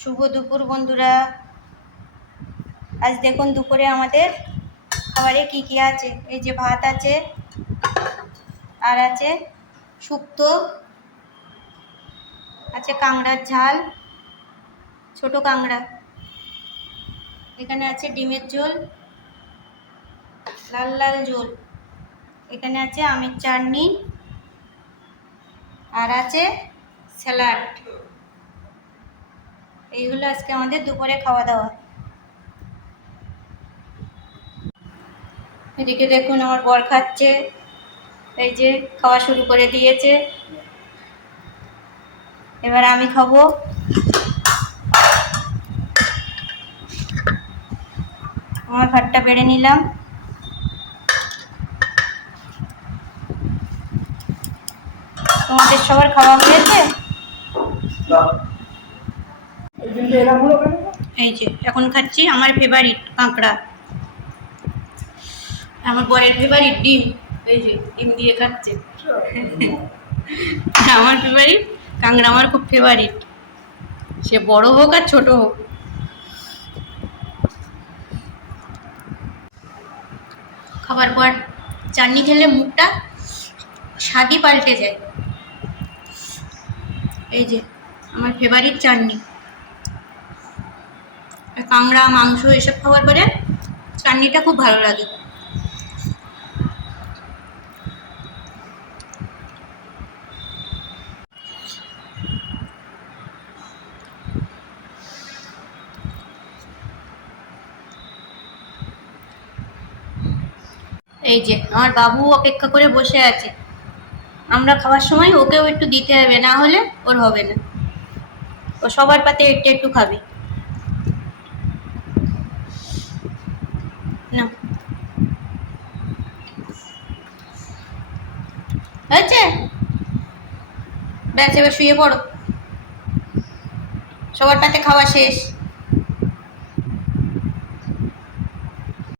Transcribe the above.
শুভ দুপুর বন্ধুরা। আজ দেখুন দুপুরে আমাদের খাবারে কি কি আছে। এই যে ভাত আছে, আর আছে শুক্তো, আছে কাঁকড়ার ঝাল, ছোট কাঁকড়া, এখানে আছে ডিমের ঝোল, লাল লাল ঝোল, এখানে আছে আমের চাটনি, আর আছে স্যালাড। এইগুলো আজকে আমাদের দুপুরে খাওয়া দাওয়া। এদিকে দেখুন আমার বর খাচ্ছে, এই যে খাওয়া শুরু করে দিয়েছে। এবার আমি খাবো। আমার ভাতটা বেড়ে নিলাম। তোমাদের সবার খাওয়া হয়েছে? এই যে এখন খাচ্ছি আমার ফেভারিট কাঁকড়া, আমার বরের ফেভারিট ডিম। এই যে ডিম দিয়ে খাচ্ছে। আমার ফেভারিট কাঁকড়া, আমার খুব ফেভারিট, সে বড় হোক আর ছোট হোক। খাবার পর চাটনি খেলে মুখটা স্বাদই পাল্টে যায়। এই যে আমার ফেভারিট চাটনি। কাঁকড়া, মাংস এসব খাওয়ার পরে চাটনিটা খুব ভালো লাগে। এই যে আমার বাবু অপেক্ষা করে বসে আছে, আমরা খাওয়ার সময় ওকেও একটু দিতে হবে, না হলে ওর হবে না। ও সবার পাতে একটু একটু খাবে। না হয়েছে, ব্যাস এবার শুয়ে পড়ো, সবার পাতে খাওয়া শেষ।